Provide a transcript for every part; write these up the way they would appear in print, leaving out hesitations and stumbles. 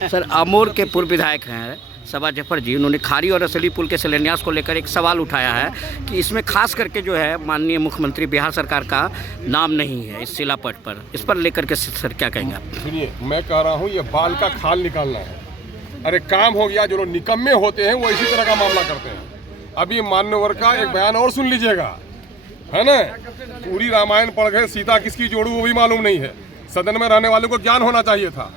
Sir, अमोर के पूर्व विधायक हैं सबा जफर जी, उन्होंने खारी और रसली पुल के शिलान्यास को लेकर एक सवाल उठाया है कि इसमें खास करके जो है माननीय मुख्यमंत्री बिहार सरकार का नाम नहीं है इस शिलापट पर। इस पर लेकर के सर क्या कहेंगे आप? सुनिए, मैं कह रहा हूँ ये बाल का खाल निकालना है। अरे काम हो गया, जो लोग निकम्मे होते हैं वो इसी तरह का मामला करते हैं। अभी मान्यवर का एक बयान और सुन लीजिएगा, है ना। पूरी रामायण पढ़ गए, सीता किसकी जोड़ू वो भी मालूम नहीं है। सदन में रहने वालों को ज्ञान होना चाहिए था।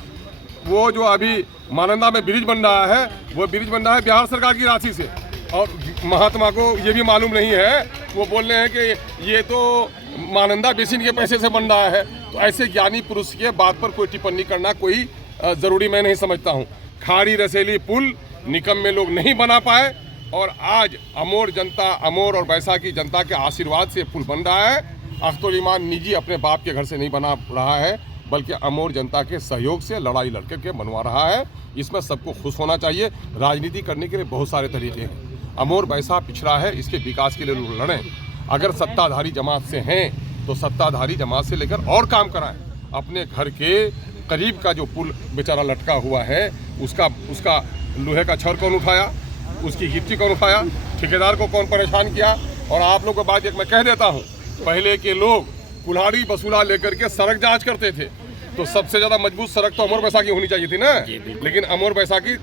वो जो अभी मानंदा में ब्रिज बन रहा है, वो ब्रिज बन रहा है बिहार सरकार की राशि से, और महात्मा को ये भी मालूम नहीं है। वो बोल रहे हैं कि ये तो मानंदा बेसिन के पैसे से बन रहा है। तो ऐसे ज्ञानी पुरुष के बात पर कोई टिप्पणी करना कोई ज़रूरी मैं नहीं समझता हूँ। खाड़ी रसेली पुल निकम्मे लोग नहीं बना पाए, और आज अमोर जनता, अमोर और बैसाखी जनता के आशीर्वाद से पुल बन रहा है। अख्तुल ईमान निजी अपने बाप के घर से नहीं बना रहा है, बल्कि अमोर जनता के सहयोग से लड़ाई लड़के के बनवा रहा है। इसमें सबको खुश होना चाहिए। राजनीति करने के लिए बहुत सारे तरीके हैं। अमोर बैसा पिछड़ा है, इसके विकास के लिए लोग लड़ें। अगर सत्ताधारी जमात से हैं तो सत्ताधारी जमात से लेकर और काम कराएं। अपने घर के करीब का जो पुल बेचारा लटका हुआ है, उसका लोहे का छड़ कौन उठाया, उसकी गिट्टी कौन उठाया, ठेकेदार को कौन परेशान किया। और आप लोगों को बात एक मैं कह देता हूँ, पहले के लोग कुल्हाड़ी बसूला लेकर के सड़क जांच करते थे, तो सबसे ज़्यादा मजबूत सड़क तो अमोर बैसा की होनी चाहिए थी ना। लेकिन अमोर बैसा की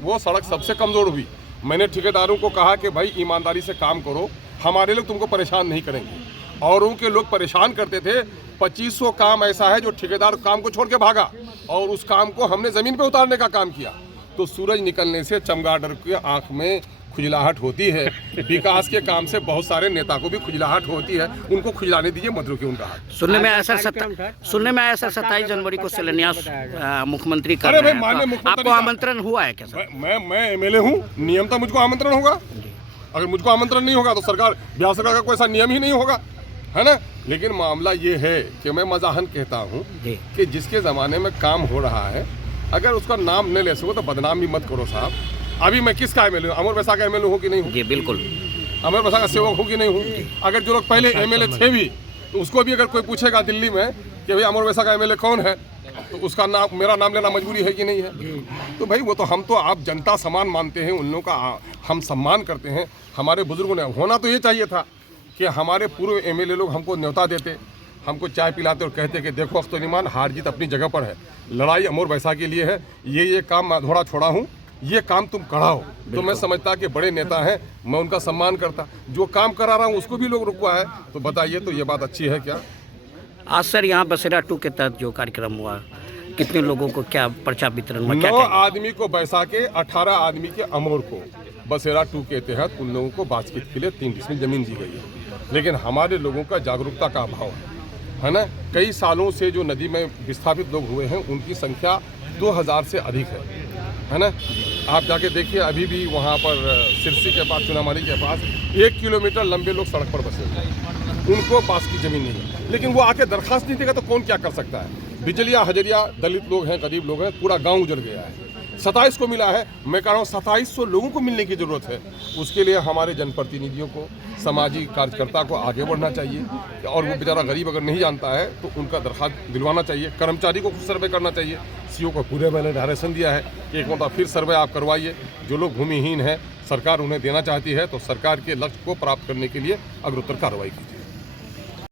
वो सड़क सबसे कमज़ोर हुई। मैंने ठेकेदारों को कहा कि भाई ईमानदारी से काम करो, हमारे लोग तुमको परेशान नहीं करेंगे। औरों के लोग परेशान करते थे। 2500 काम ऐसा है जो ठेकेदार काम को छोड़ के भागा, और उस काम को हमने ज़मीन पर उतारने का काम किया। तो सूरज निकलने से चमगादड़ की आँख में खुजलाहट होती है। विकास के काम से बहुत सारे नेता को भी खुजलाहट होती है। उनको खुजलाने दीजिए, मत रुकिए उनका हाथ। सुनने में आया सर 27 जनवरी को शिलान्यास मुख्यमंत्री कर रहे हैं, तो आपको आमंत्रण हुआ है क्या सर? मैं एमएलए हूँ, नियम था मुझको आमंत्रण होगा। अगर मुझको आमंत्रण नहीं होगा तो बिहार सरकार का कोई ऐसा नियम ही नहीं होगा, है ना। लेकिन मामला ये है कि मैं मजाहन कहता हूँ कि जिसके ज़माने में काम हो रहा है, अगर उसका नाम नहीं ले सको तो बदनाम भी मत करो साहब। अभी मैं किसका एमएलए हूँ? अमोर बैसा का एमएलए हूँ कि नहीं हूँ? जी बिल्कुल। अमोर बैसा का सेवक हूँ कि नहीं हूँ? अगर जो लोग पहले एमएलए थे भी, तो उसको भी अगर कोई पूछेगा दिल्ली में कि भाई अमोर बैसा का एमएलए कौन है, तो उसका नाम, मेरा नाम लेना मजबूरी है कि नहीं है? तो भाई वो तो हम तो आप जनता समान मानते हैं, उन लोगों का हम सम्मान करते हैं। हमारे बुजुर्गों ने होना तो ये चाहिए था कि हमारे पूर्व एमएलए लोग हमको न्योता देते, हमको चाय पिलाते और कहते कि देखो अख्तुल ईमान, हार जीत अपनी जगह पर है, लड़ाई अमोर बैसा के लिए है, ये काम मैं थोड़ा छोड़ा हूँ, ये काम तुम कराओ। तो मैं समझता कि बड़े नेता हैं, मैं उनका सम्मान करता। जो काम करा रहा हूँ उसको भी लोग रुकवा है, तो बताइए तो ये बात अच्छी है क्या? आज सर यहाँ बसेरा 2 के तहत जो कार्यक्रम हुआ, कितने लोगों को क्या पर्चा वितरण में? 9 आदमी को बैसा के, 18 आदमी के अमोर को बसेरा 2 के तहत उन लोगों को बातचीत के लिए 3 डिसमिल जमीन दी गई है। लेकिन हमारे लोगों का जागरूकता का अभाव है ना। कई सालों से जो नदी में विस्थापित लोग हुए हैं उनकी संख्या 2000 से अधिक है ना। आप जाके देखिए, अभी भी वहाँ पर सिरसी के पास, चुनामारी के पास 1 किलोमीटर लंबे लोग सड़क पर बसे हुए हैं, उनको पास की ज़मीन नहीं है। लेकिन वो आके दरखास्त नहीं देगा तो कौन क्या कर सकता है? बिजलिया हजरिया दलित लोग हैं, गरीब लोग हैं, पूरा गाँव उजड़ गया है। 27 को मिला है, मैं कह रहा हूँ 2700 लोगों को मिलने की ज़रूरत है। उसके लिए हमारे जनप्रतिनिधियों को, सामाजिक कार्यकर्ता को आगे बढ़ना चाहिए, और वो बेचारा गरीब अगर नहीं जानता है तो उनका दरखास्त दिलवाना चाहिए। कर्मचारी को सर्वे करना चाहिए। सीओ को पूरे मैंने डायरेक्शन दिया है कि एक मरतबा फिर सर्वे आप करवाइए। जो लोग भूमिहीन हैं, सरकार उन्हें देना चाहती है, तो सरकार के लक्ष्य को प्राप्त करने के लिए अग्रतर कार्रवाई कीजिए।